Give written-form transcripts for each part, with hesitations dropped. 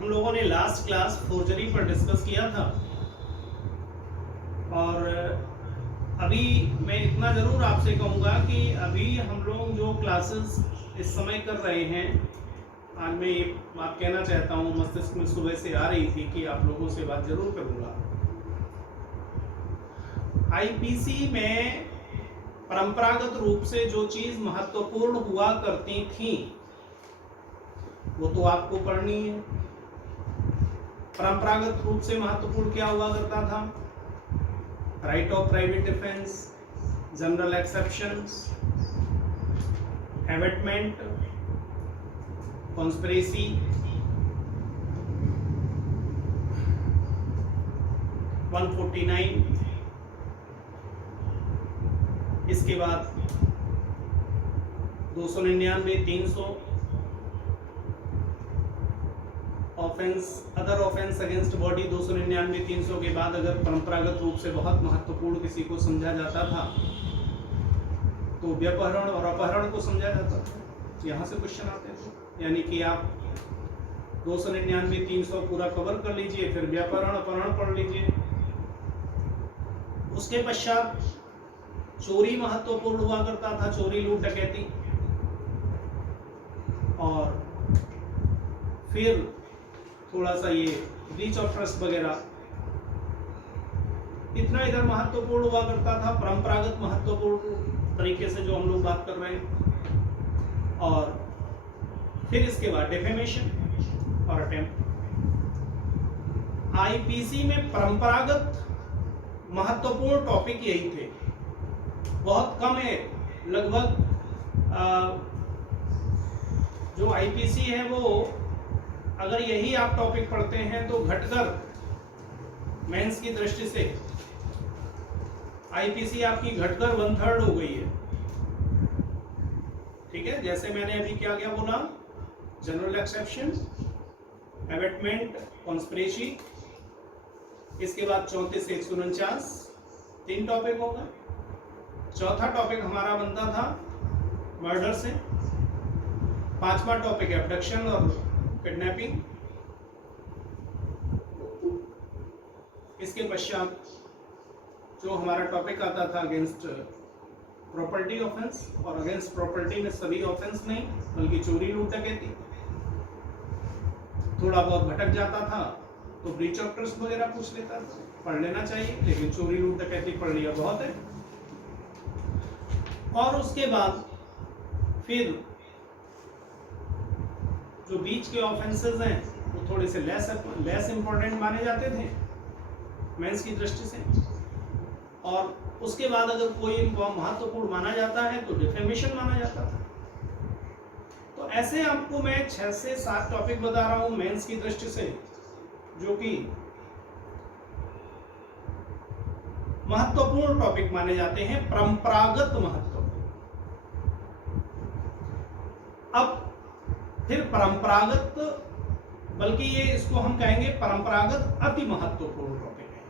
हम लोगों ने लास्ट क्लास फोर्जरी पर डिस्कस किया था और अभी मैं इतना ज़रूर आपसे कहूँगा कि अभी हम लोग जो क्लासेस इस समय कर रहे हैं, आज मैं ये बात कहना चाहता हूँ, मस्तिष्क में सुबह से आ रही थी कि आप लोगों से बात जरूर करूँगा। आईपीसी में परंपरागत रूप से जो चीज़ महत्वपूर्ण हुआ करती थी वो तो आपको पढ़नी है। परंपरागत रूप से महत्वपूर्ण क्या हुआ करता था? Right of private defence, general exceptions, abetment, conspiracy, इसके बाद 299, 300 offence, other offence against body. 299, 300 के बाद अगर परंपरागत रूप से बहुत महत्वपूर्ण किसी को समझा जाता था तो व्यपहरण और अपहरण को समझा जाता था। यहाँ से क्वेश्चन आते थे, यानी कि आप 299, 300 पूरा कवर कर लीजिए, फिर व्यापहरण अपहरण पढ़ लीजिए। उसके पश्चात चोरी महत्वपूर्ण हुआ करता था, चोरी, लूट, डकैती, और फिर थोड़ा सा ये ब्रीच ऑफ ट्रस्ट वगैरह, इतना इधर महत्वपूर्ण हुआ करता था परंपरागत महत्वपूर्ण तरीके से जो हम लोग बात कर रहे हैं। और फिर इसके बाद डिफेमेशन और अटेम्प्ट। आईपीसी में परंपरागत महत्वपूर्ण टॉपिक यही थे, बहुत कम है। लगभग जो आईपीसी है वो अगर यही आप टॉपिक पढ़ते हैं तो घटकर मेंस की दृष्टि से आईपीसी आपकी घटकर 1/3 हो गई है। ठीक है, जैसे मैंने अभी क्या क्या बोला, जनरल एक्सेप्शन, एबेटमेंट, कॉन्स्पिरेसी, इसके बाद 34 से 149, 3 टॉपिक होगा। चौथा टॉपिक हमारा बनता था मर्डर से, 5वां टॉपिक एब्डक्शन और किडनैपिंग, इसके पश्चात जो हमारा टॉपिक आता था अगेंस्ट प्रॉपर्टी ऑफेंस, और अगेंस्ट प्रॉपर्टी में सभी ऑफेंस नहीं बल्कि चोरी, लूट, डकैती। थोड़ा बहुत भटक जाता था तो ब्रीच ऑफ ट्रस्ट वगैरह पूछ लेता था, पढ़ लेना चाहिए, लेकिन चोरी, लूट, डकैती पढ़ लिया बहुत है। और उसके बाद फिर जो बीच के ऑफेंसेस हैं वो थोड़े से लेस इंपॉर्टेंट माने जाते थे मेंस की दृष्टि से। और उसके बाद अगर कोई महत्वपूर्ण माना जाता है तो डिफेमेशन माना जाता था। तो ऐसे आपको मैं 6 से 7 टॉपिक बता रहा हूं मेंस की दृष्टि से, जो कि महत्वपूर्ण टॉपिक माने जाते हैं, परंपरागत महत्व। अब फिर परंपरागत, बल्कि ये इसको हम कहेंगे परंपरागत अति महत्वपूर्ण टॉपिक है।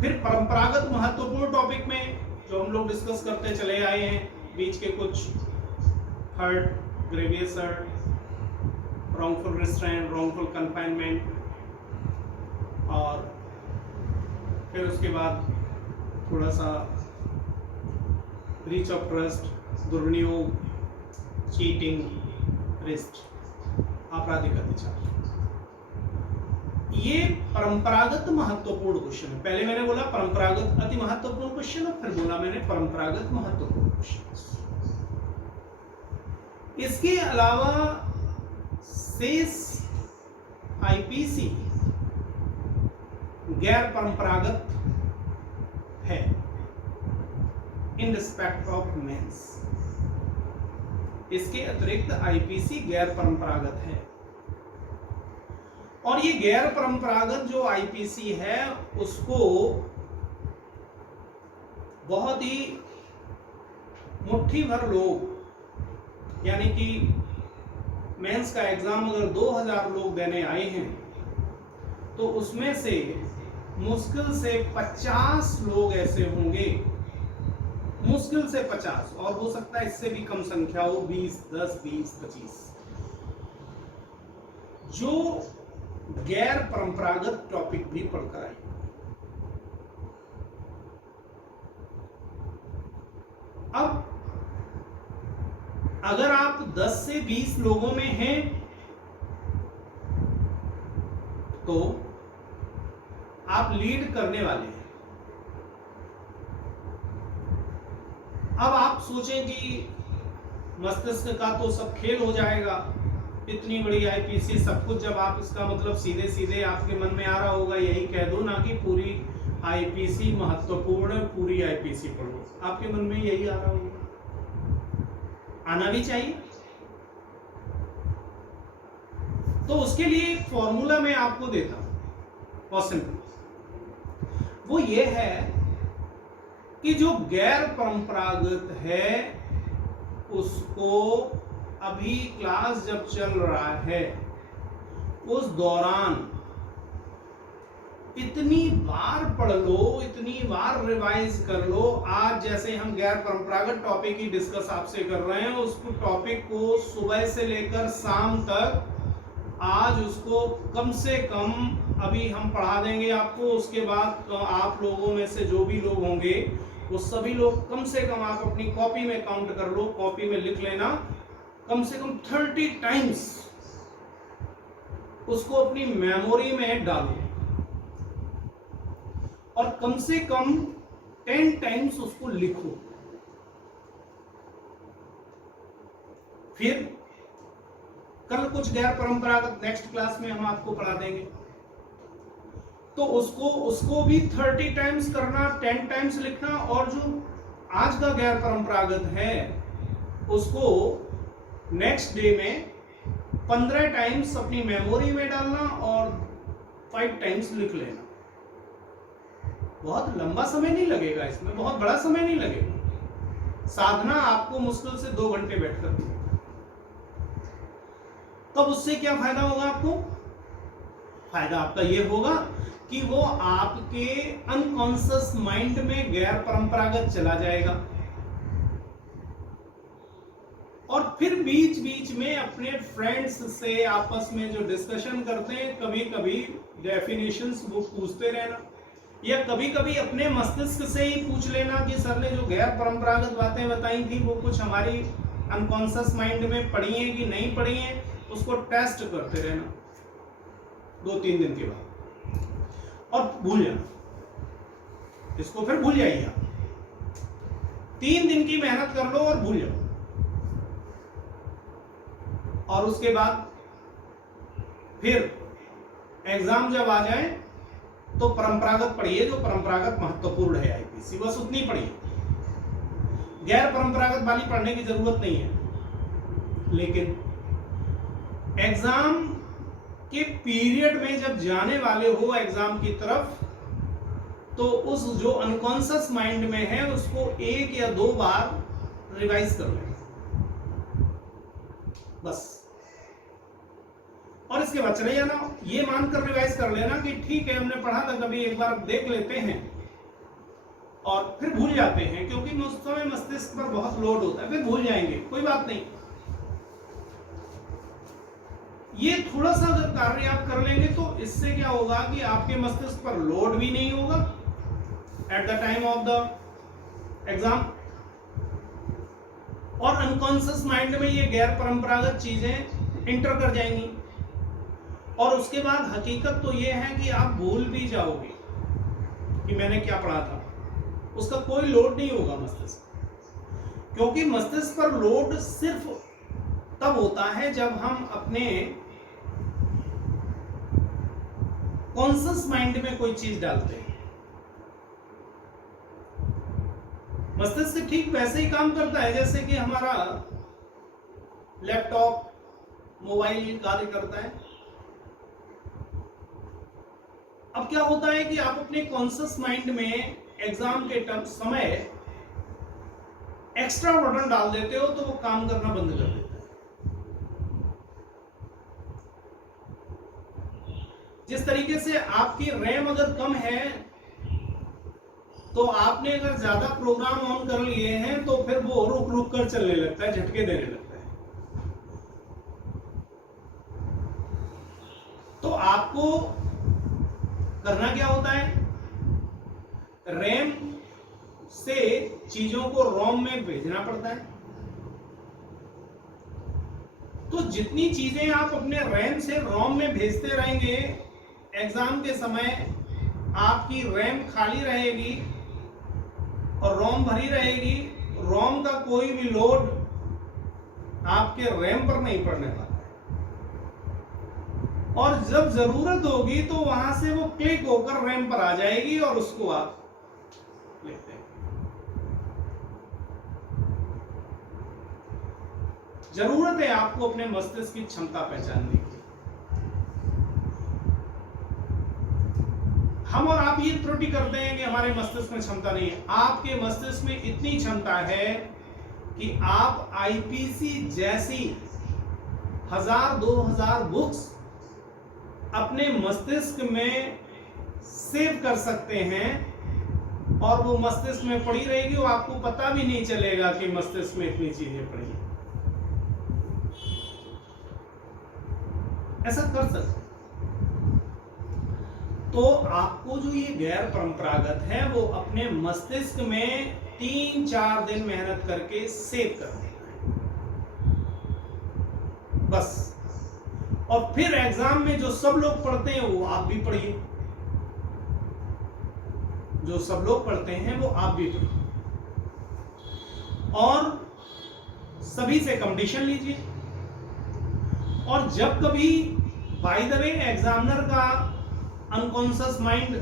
फिर परंपरागत महत्वपूर्ण टॉपिक में जो हम लोग डिस्कस करते चले आए हैं, बीच के कुछ hurt, grievous hurt, wrongful restraint, wrongful confinement, और फिर उसके बाद थोड़ा सा ब्रीच ऑफ ट्रस्ट, दुर्विनियोग, चीटिंग, रिस्ट, आपराधिक अत्याचार। ये परंपरागत महत्वपूर्ण क्वेश्चन है। पहले मैंने बोला परंपरागत अति महत्वपूर्ण क्वेश्चन, और फिर बोला मैंने परंपरागत महत्वपूर्ण क्वेश्चन। इसके अलावा शेष आईपीसी गैर परंपरागत है इन रिस्पेक्ट ऑफ मेंस। इसके अतिरिक्त आईपीसी गैर परंपरागत है, और ये गैर परंपरागत जो आईपीसी है उसको बहुत ही मुट्ठी भर लोग, यानी कि मेंस का एग्जाम अगर 2000 लोग देने आए हैं तो उसमें से मुश्किल से 50 लोग ऐसे होंगे, मुश्किल से 50, और हो सकता है इससे भी कम संख्या हो, 20, 10, 20, 25, जो गैर परंपरागत टॉपिक भी पढ़कर आई। अब अगर आप 10 से 20 लोगों में हैं तो आप लीड करने वाले हैं। अब आप सोचें कि मस्तिष्क का तो सब खेल हो जाएगा, इतनी बड़ी आईपीसी सब कुछ, जब आप इसका मतलब सीधे सीधे आपके मन में आ रहा होगा यही कह दो ना कि पूरी आईपीसी महत्वपूर्ण है, पूरी आईपीसी पढ़ो, आपके मन में यही आ रहा होगा, आना भी चाहिए। तो उसके लिए एक फॉर्मूला मैं आपको देता हूं, बहुत सिंपल। वो ये है कि जो गैर परंपरागत है उसको अभी क्लास जब चल रहा है उस दौरान इतनी बार पढ़ लो, इतनी बार रिवाइज कर लो। आज जैसे हम गैर परंपरागत टॉपिक की डिस्कस आपसे कर रहे हैं, उसको टॉपिक को सुबह से लेकर शाम तक आज उसको कम से कम अभी हम पढ़ा देंगे आपको। उसके बाद आप लोगों में से जो भी लोग होंगे वो सभी लोग कम से कम आप अपनी कॉपी में काउंट कर लो, कॉपी में लिख लेना, कम से कम 30 टाइम्स उसको अपनी मेमोरी में डालो और कम से कम 10 टाइम्स उसको लिखो। फिर कल कुछ गैर परंपरागत नेक्स्ट क्लास में हम आपको पढ़ा देंगे, तो उसको भी 30 टाइम्स करना, 10 टाइम्स लिखना, और जो आज का गैर परंपरागत है उसको नेक्स्ट डे में 15 टाइम्स अपनी मेमोरी में डालना और 5 टाइम्स लिख लेना। बहुत लंबा समय नहीं लगेगा, इसमें बहुत बड़ा समय नहीं लगेगा। साधना आपको मुश्किल से 2 घंटे बैठकर दी। तब उससे क्या फायदा होगा आपको? फायदा आपका यह होगा कि वो आपके अनकॉन्शियस माइंड में गैर परंपरागत चला जाएगा और फिर बीच बीच में अपने फ्रेंड्स से आपस में जो डिस्कशन करते हैं, कभी कभी डेफिनेशंस वो पूछते रहना, या कभी कभी अपने मस्तिष्क से ही पूछ लेना कि सर ने जो गैर परंपरागत बातें बताई थी वो कुछ हमारी अनकॉन्शियस माइंड में पड़ी हैं कि नहीं पड़ी हैं, उसको टेस्ट करते रहना 2-3 दिन के बाद और भूल जाना। इसको फिर भूल जाइए आप, 3 दिन की मेहनत कर लो और भूल जाओ। और उसके बाद फिर एग्जाम जब आ जाए तो परंपरागत पढ़िए, जो परंपरागत महत्वपूर्ण है आईपीसी, बस उतनी पढ़िए। गैर परंपरागत वाली पढ़ने की जरूरत नहीं है। लेकिन एग्जाम के पीरियड में जब जाने वाले हो एग्जाम की तरफ, तो उस जो अनकॉन्शियस माइंड में है उसको 1 या 2 बार रिवाइज कर लेना बस, और इसके बाद चले जाना। ये मानकर रिवाइज कर लेना कि ठीक है हमने पढ़ा था, कभी एक बार देख लेते हैं, और फिर भूल जाते हैं क्योंकि उस समय मस्तिष्क पर बहुत लोड होता है, फिर भूल जाएंगे, कोई बात नहीं। ये थोड़ा सा अगर कार्य आप कर लेंगे तो इससे क्या होगा कि आपके मस्तिष्क पर लोड भी नहीं होगा at the time of the exam, और अनकॉन्शियस माइंड में ये गैर परंपरागत चीजें इंटर कर जाएंगी, और उसके बाद हकीकत तो ये है कि आप भूल भी जाओगे कि मैंने क्या पढ़ा था। उसका कोई लोड नहीं होगा मस्तिष्क, क्योंकि मस्तिष्क पर लोड सिर्फ तब होता है जब हम अपने कॉन्शियस माइंड में कोई चीज डालते हैं। मस्तिष्क ठीक वैसे ही काम करता है जैसे कि हमारा लैपटॉप, मोबाइल कार्य करता है। अब क्या होता है कि आप अपने कॉन्शियस माइंड में एग्जाम के समय एक्स्ट्रा बटन डाल देते हो तो वो काम करना बंद कर देता है। जिस तरीके से आपकी रैम अगर कम है तो आपने अगर ज्यादा प्रोग्राम ऑन कर लिए हैं तो फिर वो रुक रुक कर चलने लगता है, झटके देने लगता है। तो आपको करना क्या होता है, रैम से चीजों को रोम में भेजना पड़ता है। तो जितनी चीजें आप अपने रैम से रोम में भेजते रहेंगे, एग्जाम के समय आपकी रैम खाली रहेगी और रोम भरी रहेगी। रोम का कोई भी लोड आपके रैम पर नहीं पड़ने वाला है, और जब जरूरत होगी तो वहां से वो क्लिक होकर रैम पर आ जाएगी और उसको आप लिखते हैं। जरूरत है आपको अपने मस्तिष्क की क्षमता पहचानने की। हम और आप ये त्रुटि करते हैं कि हमारे मस्तिष्क में क्षमता नहीं है। आपके मस्तिष्क में इतनी क्षमता है कि आप आईपीसी जैसी 1000-2000 बुक्स अपने मस्तिष्क में सेव कर सकते हैं, और वो मस्तिष्क में पड़ी रहेगी, वो आपको पता भी नहीं चलेगा कि मस्तिष्क में इतनी चीजें पड़ी हैं। ऐसा कर सकते। तो आपको जो ये गैर परंपरागत है, वो अपने मस्तिष्क में 3-4 दिन मेहनत करके सेव कर देना है बस। और फिर एग्जाम में जो सब लोग पढ़ते हैं वो आप भी पढ़िए, जो सब लोग पढ़ते हैं वो आप भी पढ़िए, और सभी से कंपटीशन लीजिए। और जब कभी बाय द वे एग्जामिनर का अनकॉन्शियस माइंड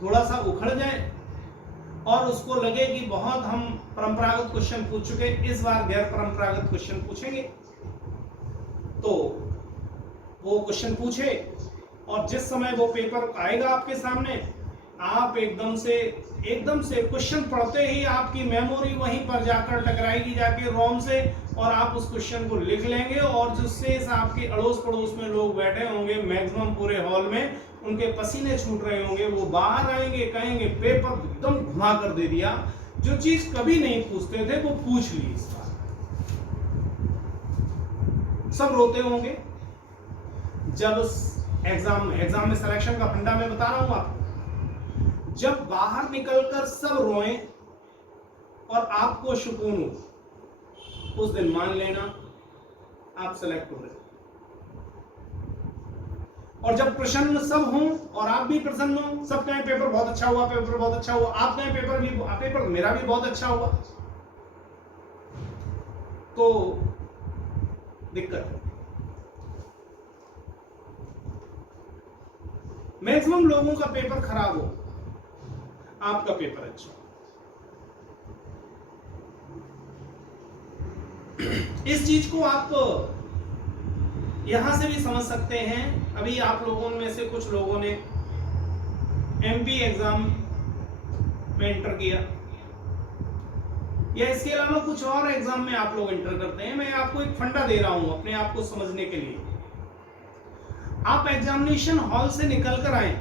थोड़ा सा उखड़ जाए और उसको लगे कि बहुत हम परंपरागत क्वेश्चन पूछ चुके, इस बार गैर परंपरागत क्वेश्चन पूछेंगे, तो वो क्वेश्चन पूछे, और जिस समय वो पेपर आएगा आपके सामने, आप एकदम से क्वेश्चन पढ़ते ही आपकी मेमोरी वहीं पर जाकर टकराएगी जाके रोम से, और आप उस क्वेश्चन को लिख लेंगे। और जिससे आपके अड़ोस पड़ोस में लोग बैठे होंगे, मैक्सिमम पूरे हॉल में, उनके पसीने छूट रहे होंगे, वो बाहर आएंगे, कहेंगे पेपर एकदम घुमा कर दे दिया, जो चीज कभी नहीं पूछते थे वो पूछ ली इस बार। सब रोते होंगे। जब एग्जाम में सिलेक्शन का फंडा मैं बता रहा हूं आपको, जब बाहर निकलकर सब रोएं और आपको सुकून हो, उस दिन मान लेना आप सेलेक्ट हो रहे। और जब प्रसन्न सब हों और आप भी प्रसन्न हो, सब कहें पेपर बहुत अच्छा हुआ, पेपर बहुत अच्छा हुआ, आप कहें पेपर मेरा भी बहुत अच्छा हुआ, तो दिक्कत है। मैक्सिमम लोगों का पेपर खराब हो, आपका पेपर अच्छा। इस चीज को आप यहां से भी समझ सकते हैं। अभी आप लोगों में से कुछ लोगों ने एमपी एग्जाम में इंटर किया, या इसके अलावा कुछ और एग्जाम में आप लोग इंटर करते हैं। मैं आपको एक फंडा दे रहा हूं अपने आप को समझने के लिए। आप एग्जामिनेशन हॉल से निकल कर आए,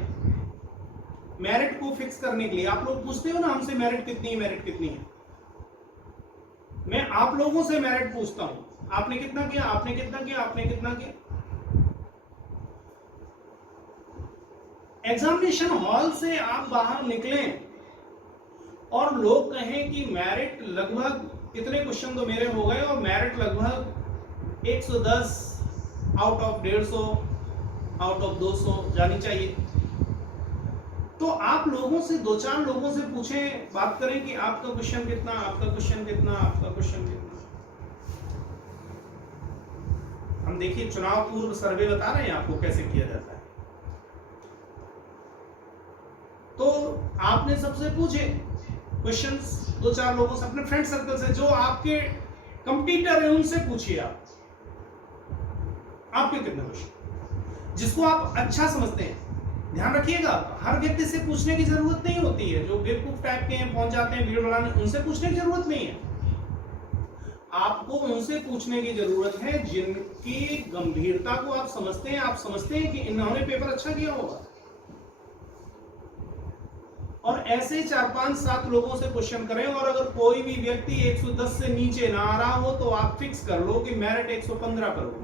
मेरिट को फिक्स करने के लिए आप लोग पूछते हो ना हमसे, मेरिट कितनी है, मेरिट कितनी है। मैं आप लोगों से मेरिट पूछता हूं, आपने कितना किया, आपने कितना किया, आपने कितना किया। एग्जामिनेशन हॉल से आप बाहर निकलें और लोग कहें कि मेरिट लगभग इतने क्वेश्चन तो मेरे हो गए, और मेरिट लगभग 110 आउट ऑफ 150 आउट ऑफ 200 जानी चाहिए। तो आप लोगों से 2-4 लोगों से पूछें, बात करें कि आपका क्वेश्चन कितना, आपका क्वेश्चन कितना, आपका क्वेश्चन कितना। हम देखिए चुनाव पूर्व सर्वे बता रहे हैं आपको कैसे किया जाता है। तो आपने सबसे पूछे क्वेश्चंस, 2-4 लोगों से, अपने फ्रेंड सर्कल से, जो आपके कंपटीटर है उनसे पूछिए आपके कितने क्वेश्चन, जिसको आप अच्छा समझते हैं। ध्यान रखिएगा, हर व्यक्ति से पूछने की जरूरत नहीं होती है। जो बेवकूफ टाइप के हैं, पहुंच जाते हैं भीड़ बढ़ाने, उनसे पूछने की जरूरत नहीं है। आपको उनसे पूछने की जरूरत है जिनकी गंभीरता को आप समझते हैं। आप समझते हैं कि इन्होंने पेपर अच्छा किया होगा, और ऐसे 4-5-7 लोगों से क्वेश्चन करें। और अगर कोई भी व्यक्ति 110 से नीचे ना आ रहा हो तो आप फिक्स कर लो कि मेरिट 115 पर होगी।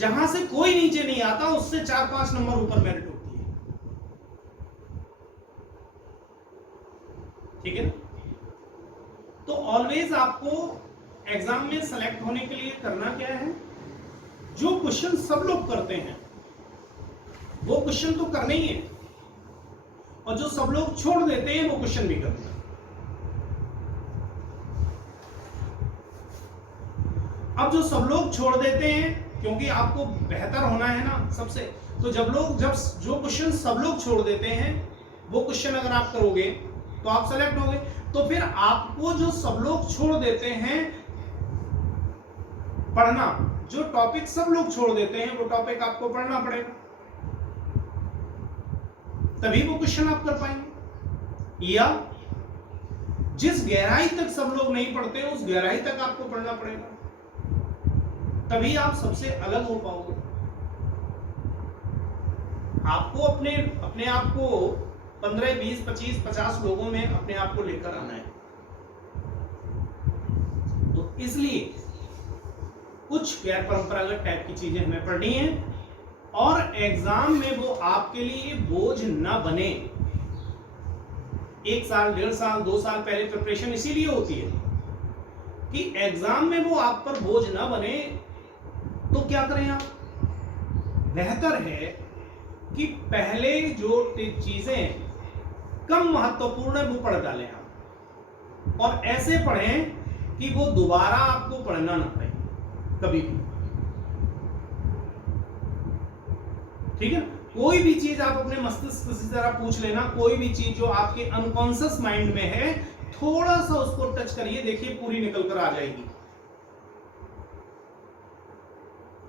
जहां से कोई नीचे नहीं आता उससे 4-5 नंबर ऊपर मेरिट होती है। ठीक है ना? तो ऑलवेज आपको एग्जाम में सेलेक्ट होने के लिए करना क्या है, जो क्वेश्चन सब लोग करते हैं वो क्वेश्चन तो करने ही है, और जो सब लोग छोड़ देते हैं वो क्वेश्चन भी करना है। अब जो सब लोग छोड़ देते हैं, क्योंकि आपको बेहतर होना है ना सबसे, तो जब जो क्वेश्चन सब लोग छोड़ देते हैं वो क्वेश्चन अगर आप करोगे तो आप सेलेक्ट होगे। तो फिर आपको जो सब लोग छोड़ देते हैं पढ़ना, जो टॉपिक सब लोग छोड़ देते हैं वो टॉपिक आपको पढ़ना पड़ेगा, तभी वो क्वेश्चन आप कर पाएंगे। या जिस गहराई तक सब लोग नहीं पढ़ते उस गहराई तक आपको पढ़ना पड़ेगा, तभी आप सबसे अलग हो पाओगे। आपको अपने आप को 15, 20, 25, 50 लोगों में अपने आप को लेकर आना है। तो इसलिए कुछ गैर परंपरागत टाइप की चीजें हमें पढ़नी है, और एग्जाम में वो आपके लिए बोझ ना बने। 1 साल, 1.5 साल, 2 साल पहले प्रिपरेशन इसीलिए होती है कि एग्जाम में वो आप पर बोझ ना बने। तो क्या करें आप, बेहतर है कि पहले जो चीजें कम महत्वपूर्ण है वो पढ़ डालें आप, और ऐसे पढ़ें कि वो दोबारा आपको पढ़ना ना पड़े कभी भी। ठीक है? कोई भी चीज आप अपने मस्तिष्क से जरा पूछ लेना, कोई भी चीज जो आपके अनकॉन्शियस माइंड में है, थोड़ा सा उसको टच करिए, देखिए पूरी निकल कर आ जाएगी।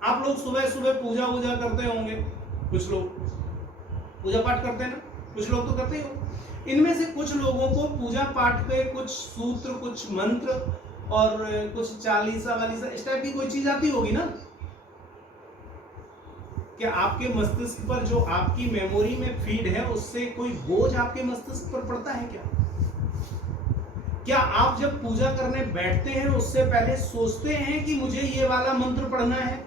आप लोग सुबह सुबह पूजा वूजा करते होंगे, कुछ लोग पूजा पाठ करते हैं ना, कुछ लोग तो करते ही हो। इनमें से कुछ लोगों को पूजा पाठ के कुछ सूत्र, कुछ मंत्र और कुछ चालीसा वालीसा इस टाइप की कोई चीज आती होगी ना। क्या आपके मस्तिष्क पर जो आपकी मेमोरी में फीड है उससे कोई बोझ आपके मस्तिष्क पर पड़ता है क्या? क्या आप जब पूजा करने बैठते हैं उससे पहले सोचते हैं कि मुझे ये वाला मंत्र पढ़ना है?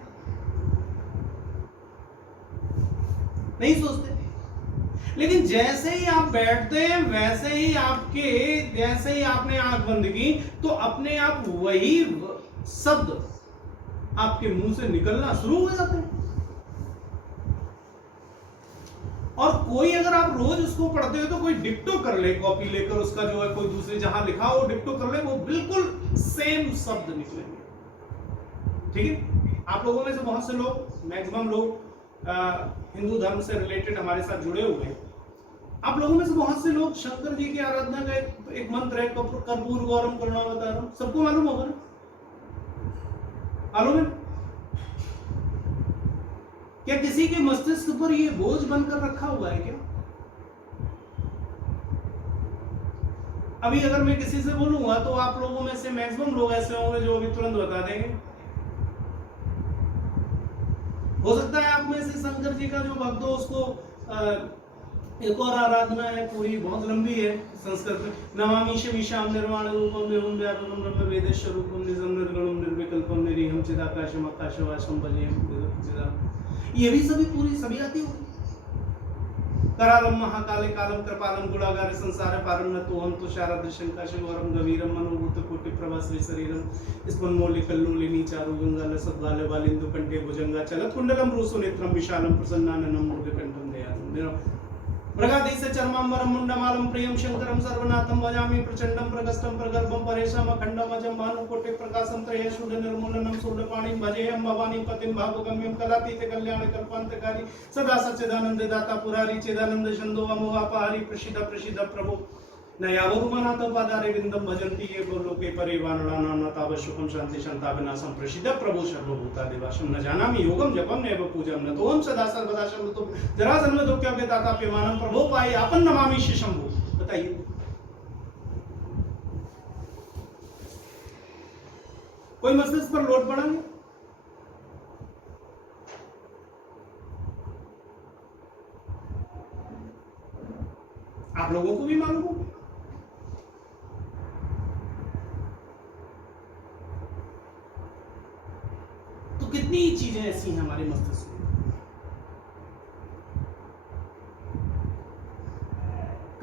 नहीं सोचते। लेकिन जैसे ही आप बैठते हैं वैसे ही जैसे ही आपने आंख बंद की तो अपने आप वही शब्द आपके मुंह से निकलना शुरू हो जाते हैं। और कोई अगर आप रोज उसको पढ़ते हो तो कोई डिक्टो कर ले, कॉपी लेकर उसका जो है कोई दूसरे जहां लिखा हो डिक्टो कर ले, वो बिल्कुल सेम शब्द निकलेंगे। ठीक है? आप लोगों में से बहुत से लोग, मैक्सिमम लोग हिंदू धर्म से रिलेटेड हमारे साथ जुड़े हुए हैं। आप लोगों में से बहुत से लोग शंकर जी की आराधना का एक मंत्र है, कर्पूर गौरम करुणावतारम, सबको मालूम होगा ना? मालूम है? क्या किसी के मस्तिष्क पर ये बोझ बनकर रखा हुआ है क्या? अभी अगर मैं किसी से बोलूंगा तो आप लोगों में से मैक्सिमम लोग ऐसे होंगे जो अभी तुरंत बता देंगे। हो सकता है आप में से शंकर जी का जो भक्त हो उसको एक और आराधना है, पूरी बहुत लंबी है संस्कृत में, नमामि शिवाम निर्वाण रूपम देवम व्यापकम ब्रह्म वेदेश रूपम निजम निर्गुणम निर्विकल्पम निरीहम चिदाकाशम आकाशवासम भजेम। ये भी सभी आती होगी। करालम महाकाले कालम कृपालम गुणागार संसार पारम न तो हम तुषारा दृशंका शिवरम गवीरम मनोभूत कोटि प्रभा श्री शरीरम स्पन्मौलि कल्लोलिनी चारु गंगा लसद्वाले वालिंदु कंठे भुजंगा चलत कुंडलम रूसु नेत्रम विशालम प्रसन्नाननम मुर्गकंठम दयालम मृगाधीश चर्मांबरम मुंडमालम प्रियम शंकरम सर्वनाथम भजामि प्रचंडम प्रगष्टम प्रगल्भम परेशम अखंडम अजम भानुकोटि प्रकाशम त्रयशूल निर्मूलनम शूलपाणिं भजेयम भवानी पतिं भावगम्यं कलातीत कल्याण कल्पांतकारी सदा सच्चिदानंद दाता पुरारी चेदानंद शंदो अमोहापहारी प्रसिद्ध प्रसिद्ध प्रभु नयावरुमनाथ पादारे विंदम भजन्ति ये लोके परिवारणानातावश्यकम शांति शांताविनाशम प्रसिद्ध प्रभु सर्वभूतादिवासम न जानामि योगम जपम नैव पूजम न तोहम सदा सर्वदा शंभुतो जरा जन्म दुःख्य ताताप्यमानं प्रभो पाहि आपन नमामि श्री शंभु। बताइए, कोई मस्तिष्क पर लोड पड़ा नहीं? आप लोगों को भी मालूम हो। तो कितनी चीजें ऐसी हैं हमारे मस्तिष्क में।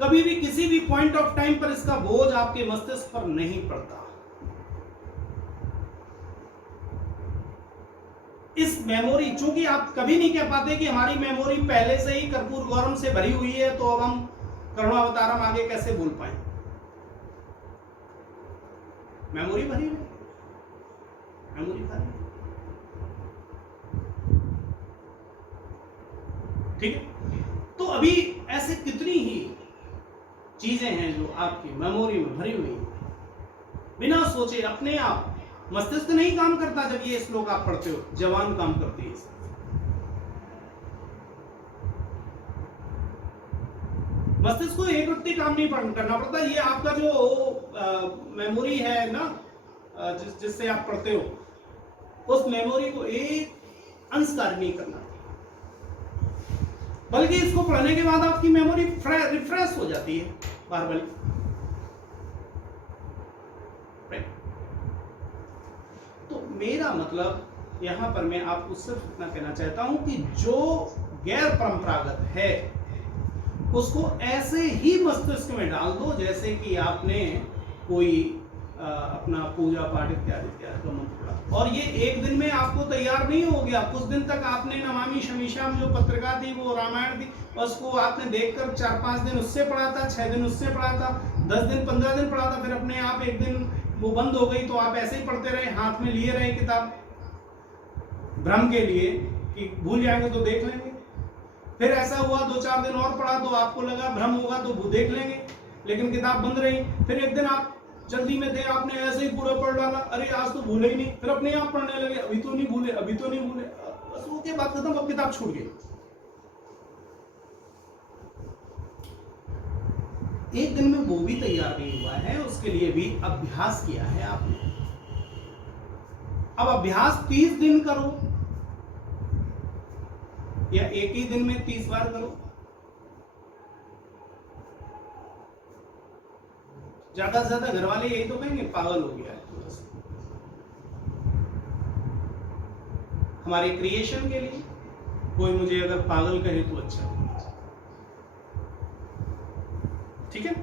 कभी भी किसी भी पॉइंट ऑफ टाइम पर इसका बोझ आपके मस्तिष्क पर नहीं पड़ता। इस मेमोरी, चूंकि आप कभी नहीं कह पाते कि हमारी मेमोरी पहले से ही कर्पूर गौरम से भरी हुई है, तो अब हम करुणावतारम आगे कैसे बोल पाए। मेमोरी भरी है, मेमोरी भरी है। ठीक है। तो अभी ऐसे कितनी ही चीजें हैं जो आपकी मेमोरी में भरी हुई है, बिना सोचे अपने आप। मस्तिष्क नहीं काम करता जब ये श्लोक आप पढ़ते हो, जवान काम करती है। मस्तिष्क को एक व्यक्ति काम नहीं करना पड़ता। ये आपका जो मेमोरी है ना, जिससे आप पढ़ते हो, उस मेमोरी को एक अंश कार्य नहीं करना, बल्कि इसको पढ़ने के बाद आपकी मेमोरी रिफ्रेश हो जाती है बार बार। तो मेरा मतलब यहां पर मैं आपको सिर्फ इतना कहना चाहता हूं कि जो गैर परंपरागत है उसको ऐसे ही मस्तिष्क में डाल दो जैसे कि आपने कोई अपना पूजा पाठ इत्यादि इत्यादि का मंत्र पढ़ा। और ये एक दिन में आपको तैयार नहीं हो गया। कुछ दिन तक आपने नमामि शमीशाम जो पत्रिका थी, वो रामायण थी, उसको आपने देखकर 4-5 दिन उससे पढ़ा था, 6 दिन उससे पढ़ा था, 10 दिन 15 दिन पढ़ा था, फिर अपने आप एक दिन वो बंद हो गई, तो आप ऐसे ही पढ़ते रहे, हाथ में लिए रहे किताब भ्रम के लिए कि भूल जाएंगे तो देख लेंगे। फिर ऐसा हुआ 2-4 दिन और पढ़ा तो आपको लगा भ्रम होगा तो वो देख लेंगे, लेकिन किताब बंद रही। फिर एक दिन आप जल्दी में थे, आपने ऐसे ही पूरा पढ़ डाला, अरे आज तो भूले ही नहीं, फिर अपने आप पढ़ने लगे, अभी तो नहीं भूले, अभी तो नहीं भूले, बस वो के बाद खत्म, अब किताब छूट गई। एक दिन में वो भी तैयार नहीं हुआ है, उसके लिए भी अभ्यास किया है आपने। अब अभ्यास 30 दिन करो या एक ही दिन में 30 बार करो, ज्यादा से ज्यादा घर वाले यही तो कहेंगे पागल हो गया है। हमारे क्रिएशन के लिए कोई मुझे अगर पागल कहे तो अच्छा, ठीक है।